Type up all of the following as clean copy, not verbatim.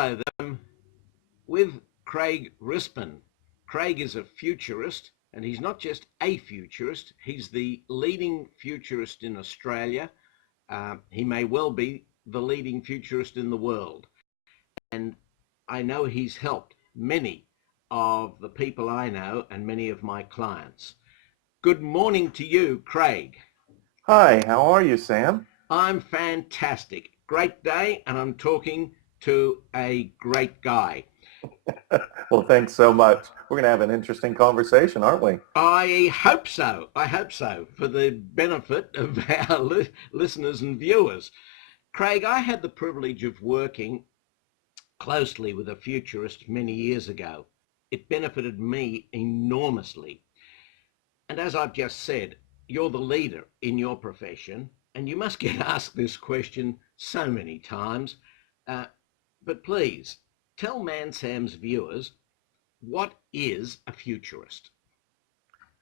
Hello there. With Craig Rispin. Craig is a futurist, and he's not just a futurist, he's the leading futurist in Australia. He may well be the leading futurist in the world. And I know he's helped many of the people I know and many of my clients. Good morning to you, Craig. Hi, how are you, Sam? I'm fantastic. Great day, and I'm talking to a great guy. Well, thanks so much. We're going to have an interesting conversation, aren't we? I hope so. I hope so, for the benefit of our listeners and viewers. Craig, I had the privilege of working closely with a futurist many years ago. It benefited me enormously. And as I've just said, you're the leader in your profession, and you must get asked this question so many times. Uh, but please, tell ManSam's viewers, what is a futurist?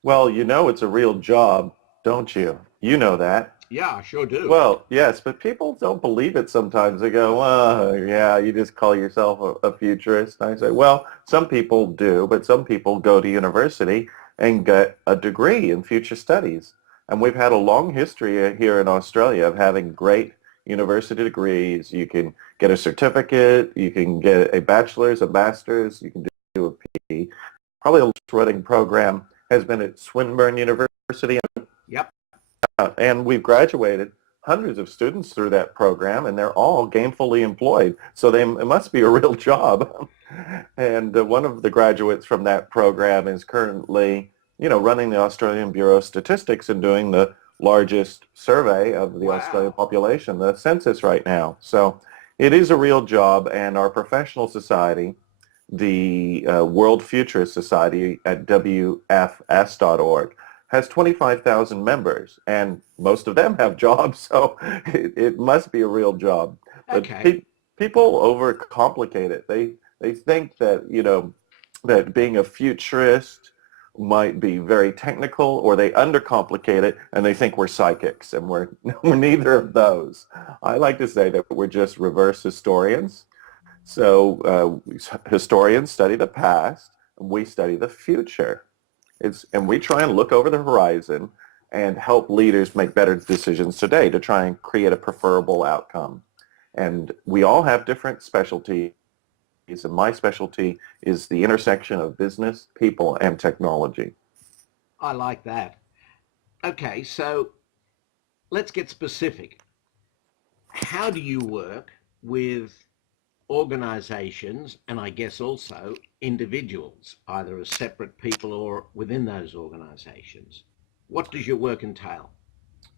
Well, you know it's a real job, don't you? You know that. Yeah, I sure do. Well, yes, but people don't believe it sometimes. They go, yeah, you just call yourself a futurist. And I say, well, some people do, but some people go to university and get a degree in future studies. And we've had a long history here in Australia of having great university degrees. You can get a certificate, you can get a bachelor's, a master's, you can do a PhD. Probably the longest running program has been at Swinburne University. Yep. And we've graduated hundreds of students through that program, and they're all gainfully employed. So it must be a real job. And one of the graduates from that program is currently, running the Australian Bureau of Statistics and doing the largest survey of the Australian population, the census right now. So it is a real job, and our professional society, the World Futurist Society at WFS.org, has 25,000 members, and most of them have jobs, so it must be a real job. Okay. But people overcomplicate it. They think that, that being a futurist might be very technical, or they undercomplicate it and they think we're psychics, and we're neither of those. I like to say that we're just reverse historians. So historians study the past, and we study the future. And we try and look over the horizon and help leaders make better decisions today to try and create a preferable outcome. And we all have different specialties, and my specialty is the intersection of business, people, and technology. I like that. Okay, so let's get specific. How do you work with organizations, and I guess also individuals, either as separate people or within those organizations? What does your work entail?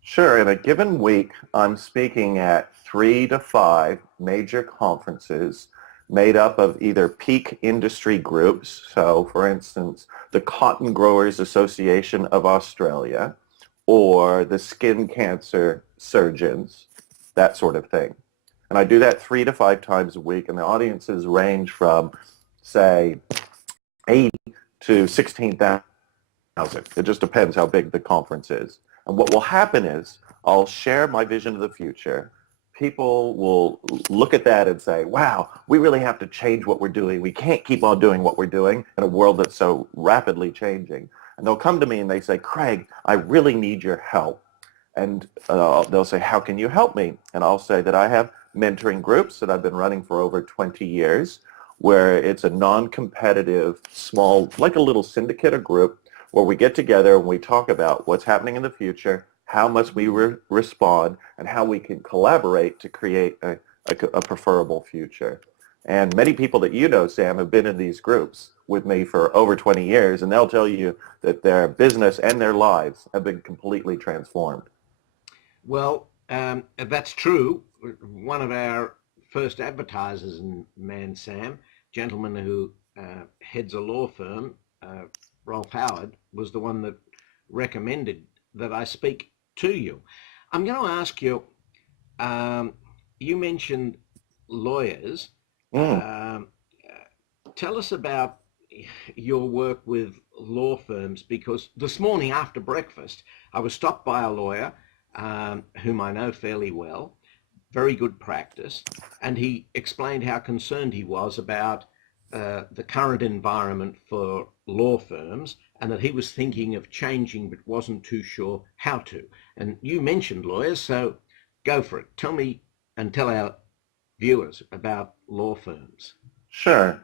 Sure. In a given week, I'm speaking at 3 to 5 major conferences made up of either peak industry groups, so for instance, the Cotton Growers Association of Australia, or the Skin Cancer Surgeons, that sort of thing. And I do that 3 to 5 times a week, and the audiences range from, say, 80 to 16,000. It just depends how big the conference is. And what will happen is I'll share my vision of the future. People will look at that and say, wow, we really have to change what we're doing. We can't keep on doing what we're doing in a world that's so rapidly changing. And they'll come to me and they say, Craig, I really need your help. And they'll say, how can you help me? And I'll say that I have mentoring groups that I've been running for over 20 years, where it's a non-competitive, small, like a little syndicate or group, where we get together and we talk about what's happening in the future, how much we respond, and how we can collaborate to create a preferable future. And many people that you know, Sam, have been in these groups with me for over 20 years, and they'll tell you that their business and their lives have been completely transformed. Well, that's true. One of our first advertisers in ManSam, gentleman who heads a law firm, Rolf Howard, was the one that recommended that I speak to you. I'm going to ask you, you mentioned lawyers. Tell us about your work with law firms, because this morning after breakfast, I was stopped by a lawyer whom I know fairly well, very good practice, and he explained how concerned he was about the current environment for law firms, and that he was thinking of changing but wasn't too sure how to. And you mentioned lawyers, so go for it. Tell me and tell our viewers about law firms. Sure.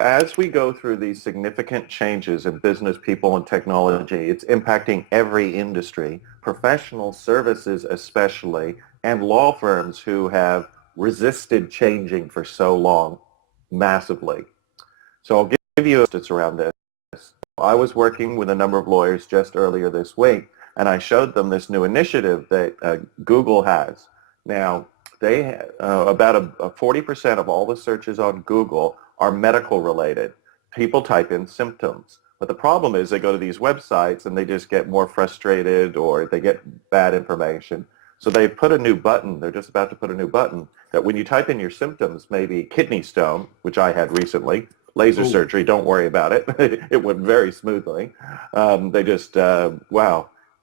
As we go through these significant changes in business, people, and technology, it's impacting every industry, professional services especially, and law firms who have resisted changing for so long massively. So I'll give you a statistics around this. I was working with a number of lawyers just earlier this week, and I showed them this new initiative that Google has. Now, they about 40% of all the searches on Google are medical related. People type in symptoms. But the problem is they go to these websites and they just get more frustrated or they get bad information. So they put a new button, they're just about to put a new button, that when you type in your symptoms, maybe kidney stone, which I had recently, laser surgery, don't worry about it. It went very smoothly. They just,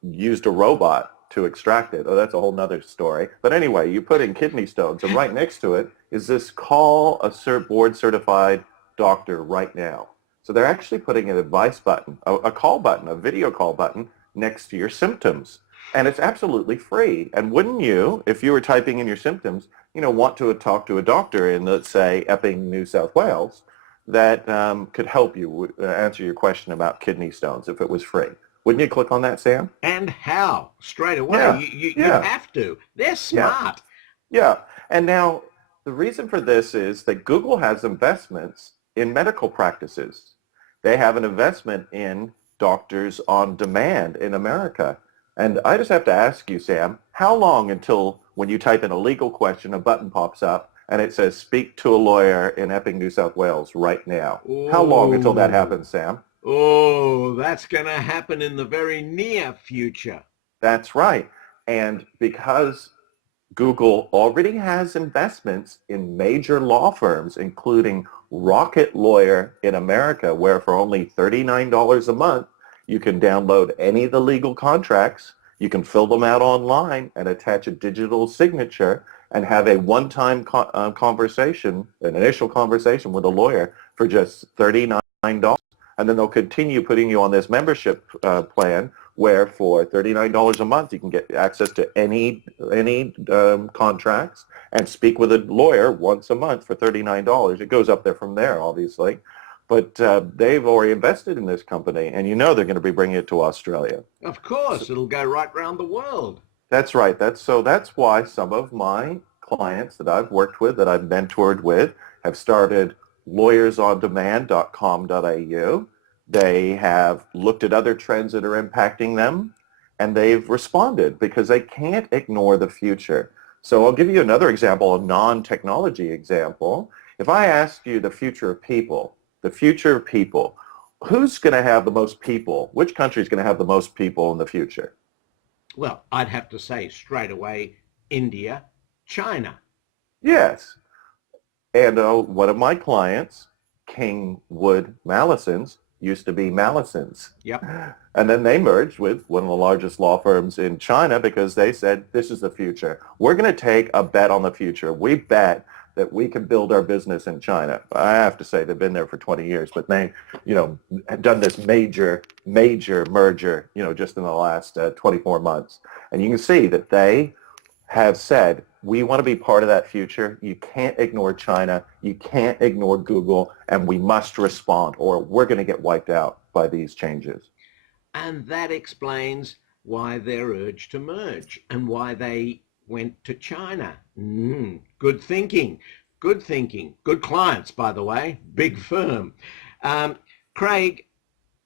used a robot to extract it. Oh, that's a whole nother story. But anyway, you put in kidney stones, and right next to it is this call a board-certified doctor right now. So they're actually putting an advice button, a call button, a video call button next to your symptoms. And it's absolutely free. And wouldn't you, if you were typing in your symptoms, want to talk to a doctor in, let's say, Epping, New South Wales, that could help you answer your question about kidney stones if it was free? Wouldn't you click on that, Sam? And how? Straight away. Yeah. You have to. They're smart. Yeah. And now the reason for this is that Google has investments in medical practices. They have an investment in doctors on demand in America. And I just have to ask you, Sam, how long until when you type in a legal question, a button pops up and it says, speak to a lawyer in Epping, New South Wales right now? How long until that happens, Sam? Oh, that's going to happen in the very near future. That's right. And because Google already has investments in major law firms, including Rocket Lawyer in America, where for only $39 a month, you can download any of the legal contracts, you can fill them out online and attach a digital signature and have a one-time conversation, an initial conversation with a lawyer for just $39. And then they'll continue putting you on this membership plan where for $39 a month you can get access to any contracts and speak with a lawyer once a month for $39. It goes up there from there, obviously. But they've already invested in this company, and they're going to be bringing it to Australia. Of course, it'll go right around the world. That's right. That's why some of my clients that I've worked with, that I've mentored with, have started lawyersondemand.com.au. They have looked at other trends that are impacting them, and they've responded because they can't ignore the future. So I'll give you another example, a non-technology example. If I ask you the future of people, who's going to have the most people? Which country is going to have the most people in the future? Well, I'd have to say straight away, India, China. Yes. And one of my clients, Kingwood Mallisons, used to be Mallisons. Yep. And then they merged with one of the largest law firms in China because they said, this is the future. We're going to take a bet on the future. We bet that we can build our business in China. I have to say they've been there for 20 years, but they, have done this major merger, just in the last 24 months. And you can see that they have said, we want to be part of that future. You can't ignore China. You can't ignore Google, and we must respond or we're going to get wiped out by these changes. And that explains why they're urged to merge and why they went to China. Good thinking. Good thinking. Good clients, by the way. Big firm. Craig,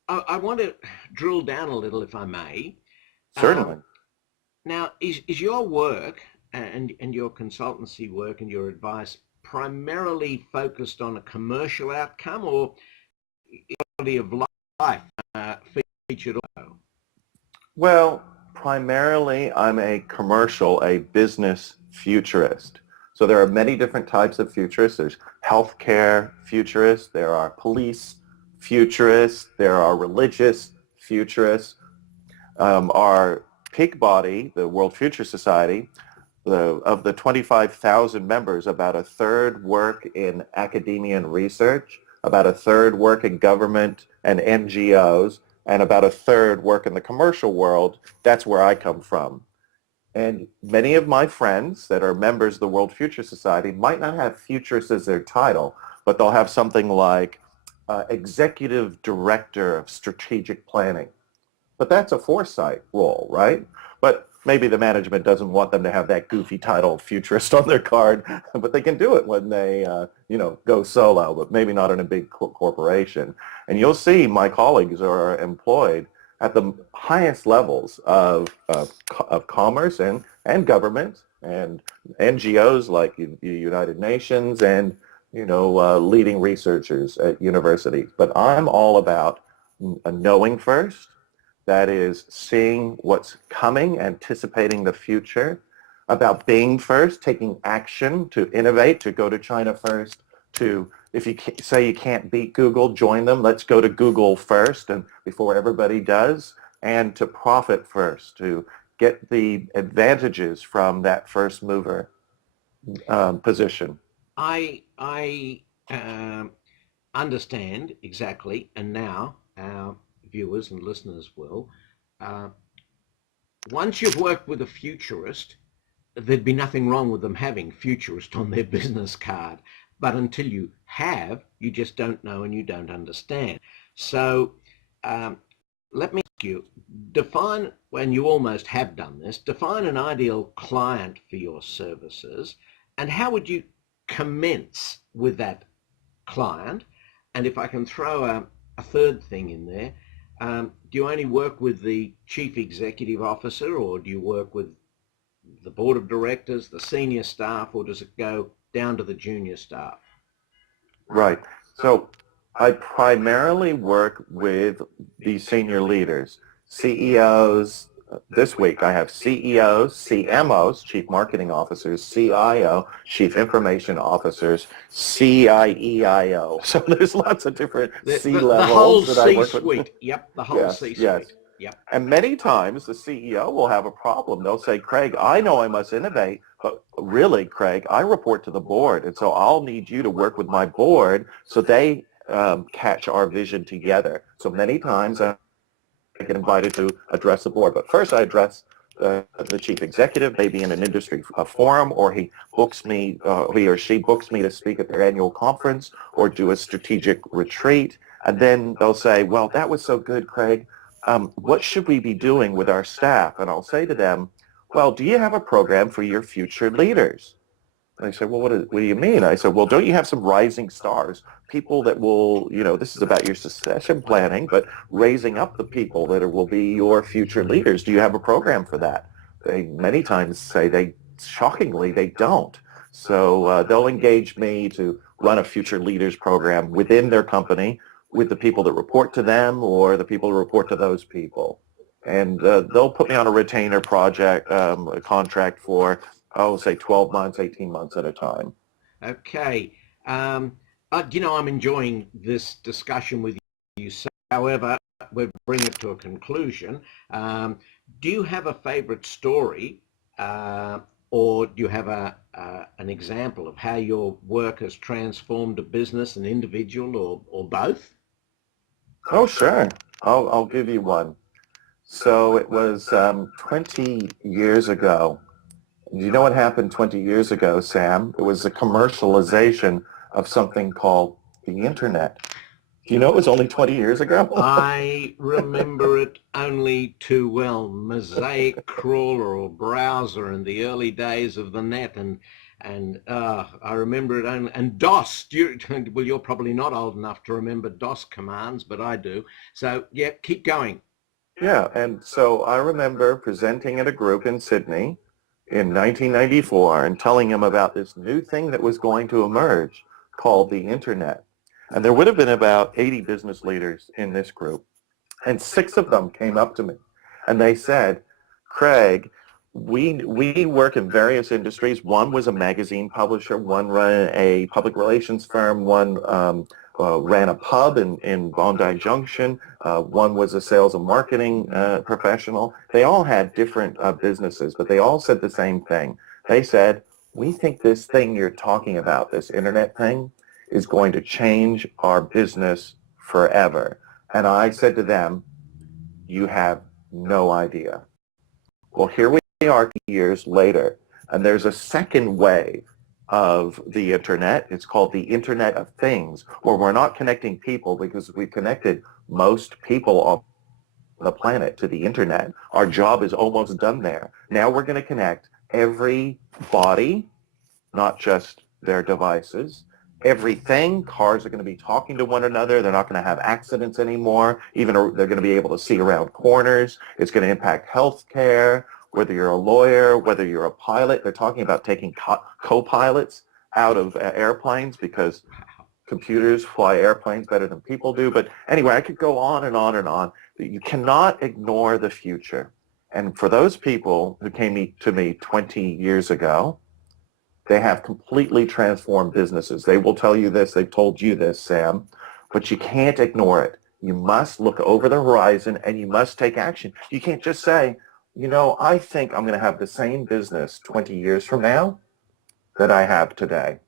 I want to drill down a little, if I may. Certainly. Now, is your work and your consultancy work and your advice primarily focused on a commercial outcome, or quality of life featured also? Well, primarily I'm a business futurist. So there are many different types of futurists. There's healthcare futurists, there are police futurists, there are religious futurists. Our peak body, the World Future Society, of the 25,000 members, about a third work in academia and research, about a third work in government and NGOs, and about a third work in the commercial world. That's where I come from. And many of my friends that are members of the World Future Society might not have futurists as their title, but they'll have something like Executive Director of Strategic Planning. But that's a foresight role, right? But maybe the management doesn't want them to have that goofy title, futurist, on their card, but they can do it when they, go solo, but maybe not in a big corporation. And you'll see my colleagues are employed at the highest levels of commerce and government and NGOs like the United Nations and, leading researchers at universities. But I'm all about knowing first. That is seeing what's coming, anticipating the future, about being first, taking action to innovate, to go to China first, to, if you say you can't beat Google, join them. Let's go to Google first and before everybody does, and to profit first, to get the advantages from that first mover position. I understand exactly, and now our viewers and listeners will. Uh, Once you've worked with a futurist, there'd be nothing wrong with them having futurist on their business card. But until you have, you just don't know and you don't understand. So um, let me ask you, define, when you almost have done this, define an ideal client for your services, and how would you commence with that client? And if I can throw a third thing in there, do you only work with the chief executive officer, or do you work with the board of directors, the senior staff, or does it go down to the junior staff? Right. So I primarily work with the senior leaders, CEOs. This week I have CEOs, CMOs, Chief Marketing Officers, CIO, Chief Information Officers, CIEIO. So there's lots of different C-levels that I work with. C-suite. Yep, the whole C-suite. Yes. Yep. And many times the CEO will have a problem. They'll say, Craig, I know I must innovate, but really, Craig, I report to the board. And so I'll need you to work with my board so they catch our vision together. So many times I get invited to address the board. But first I address the chief executive, maybe in an industry forum, or he or she books me to speak at their annual conference or do a strategic retreat. And then they'll say, well, that was so good, Craig. What should we be doing with our staff? And I'll say to them, well, do you have a program for your future leaders? And they say, well, what do you mean? I said, well, don't you have some rising stars, people that will, this is about your succession planning, but raising up the people that will be your future leaders. Do you have a program for that? They many times say shockingly, they don't. So they'll engage me to run a future leaders program within their company with the people that report to them or the people who report to those people. And they'll put me on a retainer project, a contract for, say 12 months, 18 months at a time. Okay. I'm enjoying this discussion with you. So, however, we'll bring it to a conclusion. Do you have a favorite story, or do you have an example of how your work has transformed a business, an individual, or both? Oh, sure. I'll give you one. So it was 20 years ago. Do you know what happened 20 years ago, Sam? It was a commercialization of something called the Internet. Do you know it was only 20 years ago? I remember it only too well. Mosaic crawler or browser in the early days of the net, and I remember it only, and DOS. Well, you're probably not old enough to remember DOS commands, but I do. So yeah, keep going. Yeah, and so I remember presenting at a group in Sydney in 1994 and telling them about this new thing that was going to emerge called the Internet. And there would have been about 80 business leaders in this group. And 6 of them came up to me and they said, Craig, we work in various industries. One was a magazine publisher, one ran a public relations firm, one ran a pub in Bondi Junction, one was a sales and marketing professional. They all had different businesses, but they all said the same thing. They said, we think this thing you're talking about, this internet thing, is going to change our business forever. And I said to them, you have no idea. Well, here we are years later, and there's a second wave of the internet. It's called the Internet of Things, where we're not connecting people because we've connected most people on the planet to the internet. Our job is almost done there. Now we're going to connect every body, not just their devices, everything. Cars are going to be talking to one another. They're not going to have accidents anymore. Even they're going to be able to see around corners. It's going to impact healthcare, whether you're a lawyer, whether you're a pilot. They're talking about taking co-pilots out of airplanes because computers fly airplanes better than people do. But anyway, I could go on and on and on. You cannot ignore the future. And for those people who came to me 20 years ago, they have completely transformed businesses. They will tell you this. They've told you this, Sam. But you can't ignore it. You must look over the horizon and you must take action. You can't just say, you know, I think I'm going to have the same business 20 years from now that I have today.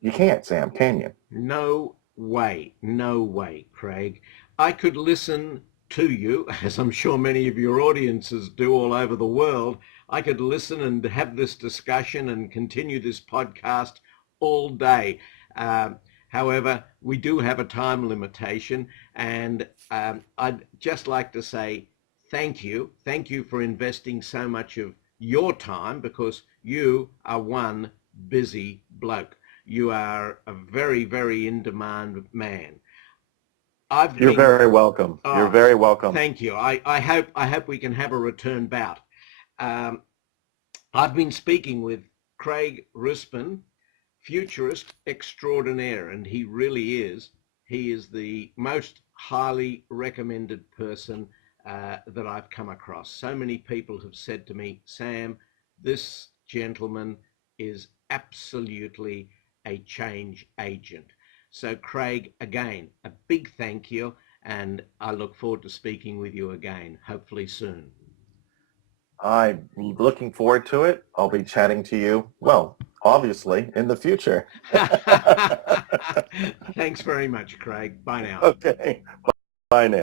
You can't, Sam, can you? No way, no way, Craig. I could listen to you, as I'm sure many of your audiences do all over the world. I could listen and have this discussion and continue this podcast all day. However, we do have a time limitation, and I'd just like to say thank you. Thank you for investing so much of your time, because you are one busy bloke. You are a very, very in-demand man. You're very welcome. You're very welcome. Thank you. I hope we can have a return bout. I've been speaking with Craig Rispin, futurist extraordinaire, and he really is. He is the most highly recommended person that I've come across. So many people have said to me, Sam, this gentleman is absolutely a change agent. So Craig, again, a big thank you, and I look forward to speaking with you again, hopefully soon. I'm looking forward to it. I'll be chatting to you, well, obviously, in the future. Thanks very much, Craig. Bye now. Okay. Bye now.